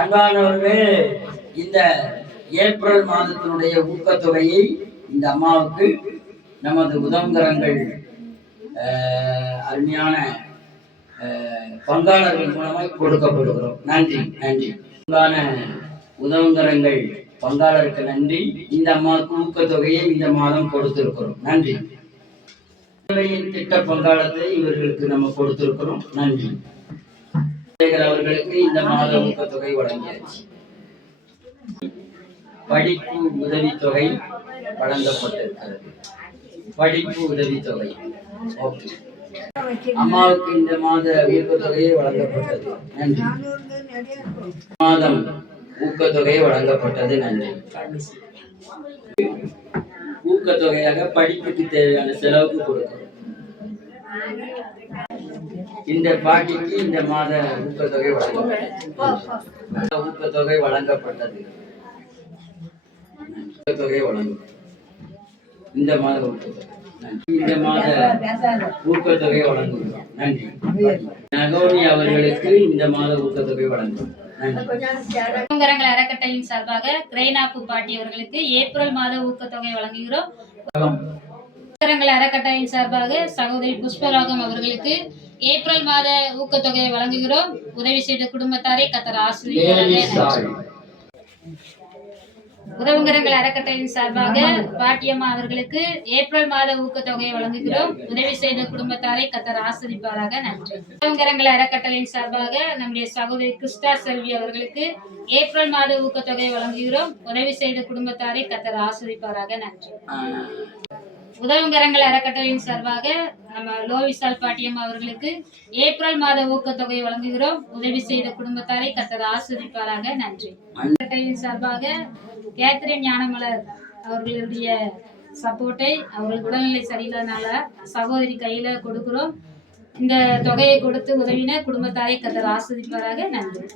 அன்பானவர்களே, இந்த ஏப்ரல் மாதத்தினுடைய ஊக்கத்தொகையை இந்த அம்மாவுக்கு நமது உதவுகரங்கள் அருமையான பங்காளர்கள் மூலமாக கொடுக்கப்படுகிறோம். நன்றி நன்றி. உதவுகரங்கள் பங்காளருக்கு நன்றி. இந்த அம்மாவுக்கு ஊக்கத்தொகையை இந்த மாதம் கொடுத்திருக்கிறோம். நன்றி. திட்ட பங்காளத்தை இவர்களுக்கு நம்ம கொடுத்திருக்கிறோம். நன்றி. அவர்களுக்கு இந்த மாத ஊக்கத்தொகை வழங்கியாச்சு. படிப்பு உதவித்தொகை வழங்கப்பட்டிருக்கிறது. படிப்பு உதவித்தொகை அம்மாவுக்கு இந்த மாத ஊக்கத்தொகையை வழங்கப்பட்டது. நன்றி. மாதம் ஊக்கத்தொகை வழங்கப்பட்டது. நன்றி. ஊக்கத்தொகையாக படிப்புக்கு தேவையான செலவுக்கு கொடுக்கிறோம். இந்த பாட்டிக்கு இந்த மாத ஊக்கத்தொகை வழங்கப்பட்டது. ஊக்கத்தொகை வழங்கப்பட்டது. ஊக்கத்தொகை வழங்கும் இந்த மாத ஊக்கத்தொகை. இந்த மாத ஊக்கத்தொகை வழங்குகிறோம். நன்றி. நகோனி அவர்களுக்கு இந்த மாத ஊக்கத்தொகை வழங்கும். அறக்கட்டளையின் சார்பாக கிரைனாப்பு பாட்டி அவர்களுக்கு ஏப்ரல் மாத ஊக்கத்தொகை வழங்குகிறோம். அறக்கட்டளையின் சார்பாக சகோதரி புஷ்பராகம் அவர்களுக்கு ஏப்ரல் மாத ஊக்கத்தொகையை வழங்குகிறோம். உதவி செய்த குடும்பத்தாரை கர்த்தர் ஆசீர்வதிப்பாராக. உதவுகரங்கள் அறக்கட்டளையின் சார்பாக பாட்டியம்மா அவர்களுக்கு ஏப்ரல் மாத ஊக்கத்தொகையை வழங்குகிறோம். உதவி செய்த குடும்பத்தாரை கர்த்தர் ஆசீர்வதிப்பாராக. நன்றி. உதவுகரங்கள் அறக்கட்டளையின் சார்பாக நம்முடைய சகோதரி கிறிஸ்டா செல்வி அவர்களுக்கு ஏப்ரல் மாத ஊக்கத்தொகையை வழங்குகிறோம். உதவி செய்த குடும்பத்தாரை கர்த்தர் ஆசீர்வதிப்பாராக. நன்றி. உதவுகரங்கள் அறக்கட்டளையின் சார்பாக நம்ம லோவிசால் பாட்டியம்மா அவர்களுக்கு ஏப்ரல் மாத ஊக்கத்தொகையை வழங்குகிறோம். உதவி செய்த குடும்பத்தாரை கர்த்தர் ஆசீர்வதிப்பாராக. நன்றி. அறக்கட்டளையின் சார்பாக கேத்ரின் ஞானமலர் அவர்களுடைய சப்போர்ட்டை அவர்கள் உடல்நிலை சரியில்லாதனால சகோதரி கையில கொடுக்கிறோம். இந்த தொகையை கொடுத்து உதவின குடும்பத்தாரை கர்த்தர் ஆசீர்வதிப்பாராக. நன்றி.